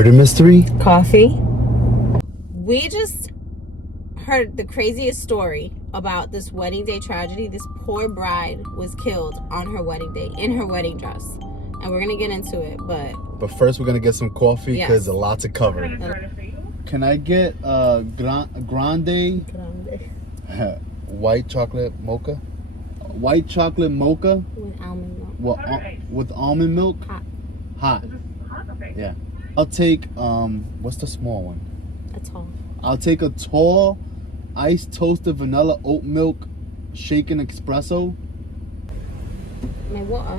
Murder mystery? Coffee. We just heard the craziest story about this wedding day tragedy. This poor bride was killed on her wedding day in her wedding dress. And we're going to get into it, but first we're going to get some coffee because Yes. a lot to cover. Can I get grande white chocolate mocha? White chocolate mocha? With almond milk. Well, with almond milk? Hot. Yeah. I'll take, what's the small one? A tall. I'll take a tall iced toasted vanilla oat milk shaken espresso. My water.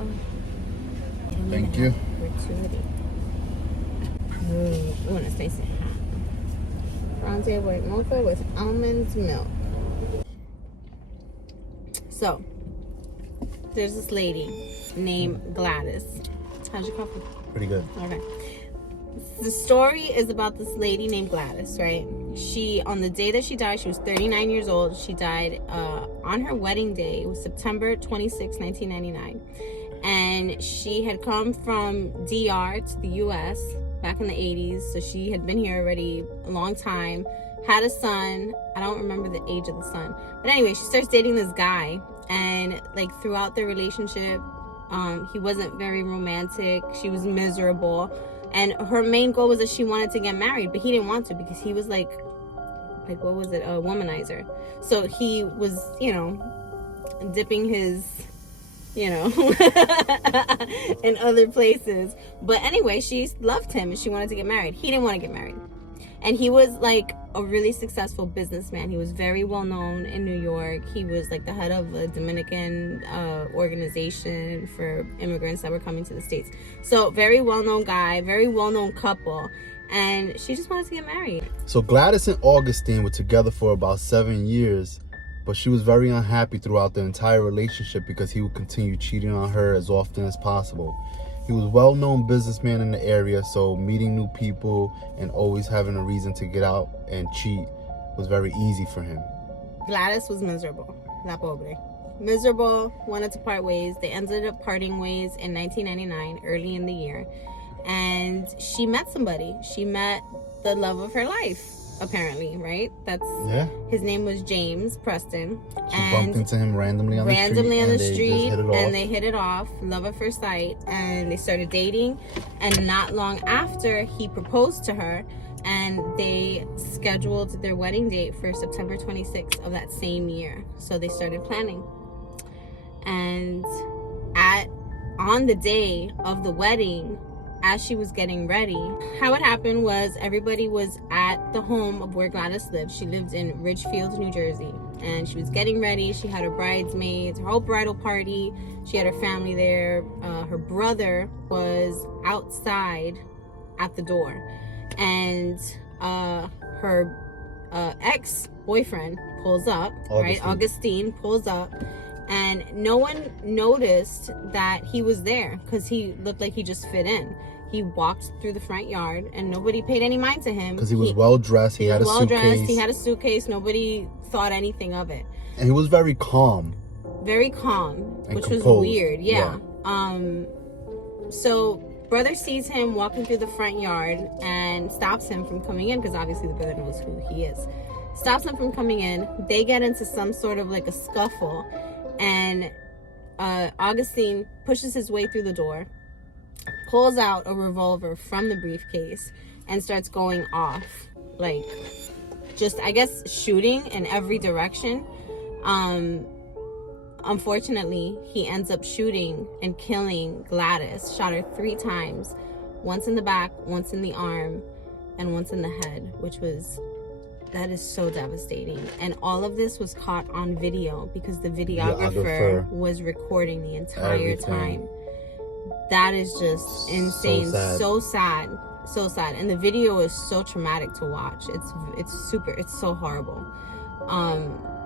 Oh. Thank you. Gratuity. Ooh, it's nice and hot. Grande white mocha with almond milk. So, there's this lady named Gladys. How's your coffee? Pretty good. Okay. The story is about this lady named Gladys, right? She, on the day that she died, she was 39 years old. She died on her wedding day. It was September 26, 1999. And she had come from DR to the U.S. back in the 80s. So she had been here already a long time. Had a son. I don't remember the age of the son. But anyway, she starts dating this guy. And like throughout their relationship, he wasn't very romantic. She was miserable. And her main goal was that she wanted to get married, but he didn't want to because he was like what was it? A womanizer. So he was, dipping his, in other places. But anyway, she loved him and she wanted to get married. He didn't want to get married. And he was like a really successful businessman. He was very well known in New York. He was like the head of a Dominican organization for immigrants that were coming to the States. So very well known guy, very well known couple. And she just wanted to get married. So Gladys and Augustine were together for about 7 years, but she was very unhappy throughout the entire relationship because he would continue cheating on her as often as possible. He was a well-known businessman in the area, so meeting new people and always having a reason to get out and cheat was very easy for him. Gladys was miserable. La pobre. Miserable, wanted to part ways. They ended up parting ways in 1999, early in the year. And she met somebody. She met the love of her life, apparently, right? His name was James Preston. She bumped into him randomly on the street. And they hit it off, love at first sight, and they started dating. And not long after, he proposed to her, and they scheduled their wedding date for September 26th of that same year. So they started planning. And on the day of the wedding, as she was getting ready, how it happened was everybody was at the home of where Gladys lived. She lived in Ridgefield, New Jersey, and she was getting ready. She had her bridesmaids, her whole bridal party. She had her family there. Her brother was outside at the door, and her ex-boyfriend pulls up, right? Augustine pulls up. And no one noticed that he was there because he looked like he just fit in. He walked through the front yard and nobody paid any mind to him. Because he was well-dressed. He had a suitcase. He had a suitcase. Nobody thought anything of it. And he was very calm. Very calm, which composed. Was weird. Yeah. So brother sees him walking through the front yard and stops him from coming in because obviously the brother knows who he is. Stops him from coming in. They get into some sort of like a scuffle. And Augustine pushes his way through the door, pulls out a revolver from the briefcase, and starts going off, like, just, I guess, shooting in every direction. Unfortunately, he ends up shooting and killing Gladys, shot her 3 times, once in the back, once in the arm, and once in the head, that is so devastating. And all of this was caught on video because the videographer was recording the entire time. That is just insane. So sad. And the video is so traumatic to watch. It's so horrible.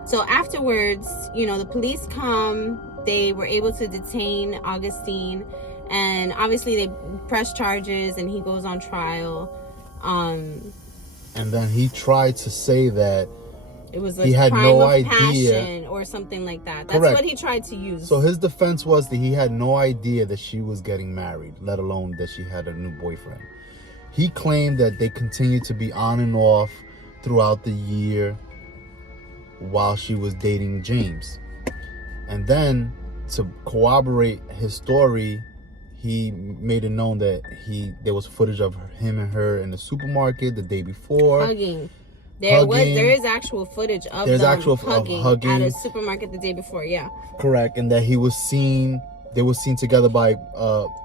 So afterwards, the police come. They were able to detain Augustine, and obviously they press charges and he goes on trial. And then he tried to say that It was a he had crime no of idea. passion or something like that. That's Correct. what he tried to use. So his defense was that he had no idea that she was getting married, let alone that she had a new boyfriend. He claimed that they continued to be on and off throughout the year while she was dating James. And then, to corroborate his story, he made it known that there was footage of him and her in the supermarket the day before. Hugging. There is actual footage of them hugging at a supermarket the day before, yeah. Correct. And that they were seen together by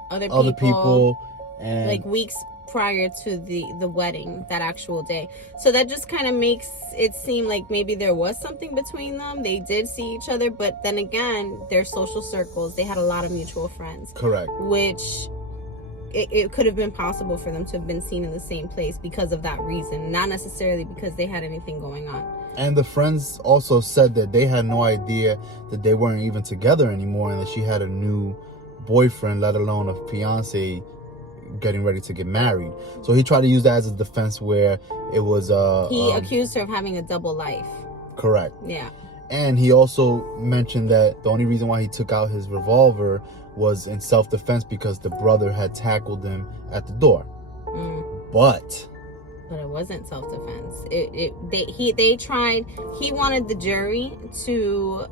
other people and like weeks prior to the wedding, that actual day. So that just kind of makes it seem like maybe there was something between them. They did see each other, but then again, their social circles, they had a lot of mutual friends. Correct. Which it could have been possible for them to have been seen in the same place because of that reason, not necessarily because they had anything going on. And the friends also said that they had no idea that they weren't even together anymore and that she had a new boyfriend, let alone a fiance, getting ready to get married. So he tried to use that as a defense where it was he accused her of having a double life. Correct. Yeah. And he also mentioned that the only reason why he took out his revolver was in self-defense because the brother had tackled him at the door. But it wasn't self-defense. He wanted the jury to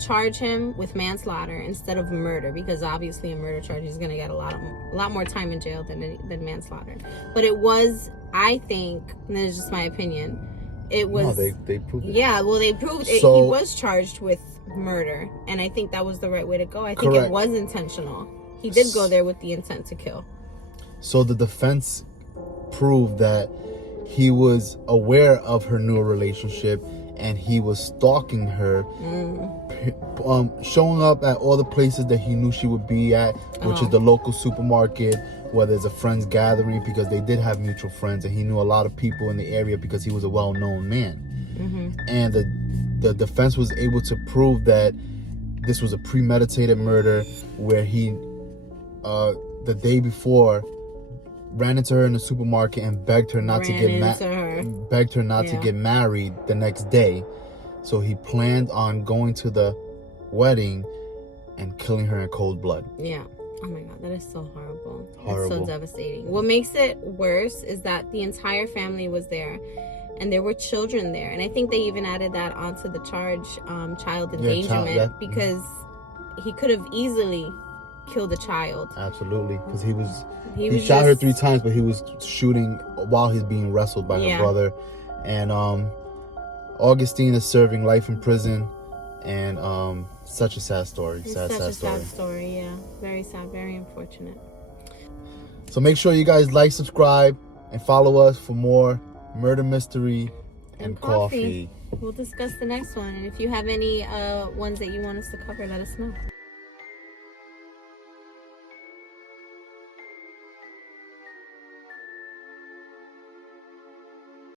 charge him with manslaughter instead of murder, because obviously a murder charge is going to get a lot more time in jail than manslaughter. But it was, I think, and this is just my opinion, it was... No, they proved it. Yeah, well, they proved it. So, he was charged with murder, and I think that was the right way to go. I think correct. it was intentional. He did go there with the intent to kill. So the defense proved that he was aware of her new relationship and he was stalking her, showing up at all the places that he knew she would be at, which is the local supermarket, whether it's a friend's gathering, because they did have mutual friends and he knew a lot of people in the area because he was a well-known man. And the defense was able to prove that this was a premeditated murder where he, the day before, ran into her in the supermarket and begged her not to get married the next day. So he planned on going to the wedding and killing her in cold blood. Yeah. Oh my God, that is so horrible. Horrible. It's so devastating. What makes it worse is that the entire family was there and there were children there. And I think they even added that onto the charge, child endangerment, because he could have easily killed a child. Absolutely, because he shot her 3 times, but he was shooting while he's being wrestled by her brother. And Augustine is serving life in prison, and such a sad story. It's such a sad story, yeah. Very sad, very unfortunate. So make sure you guys like, subscribe, and follow us for more murder mystery and coffee. We'll discuss the next one, and if you have any ones that you want us to cover, let us know.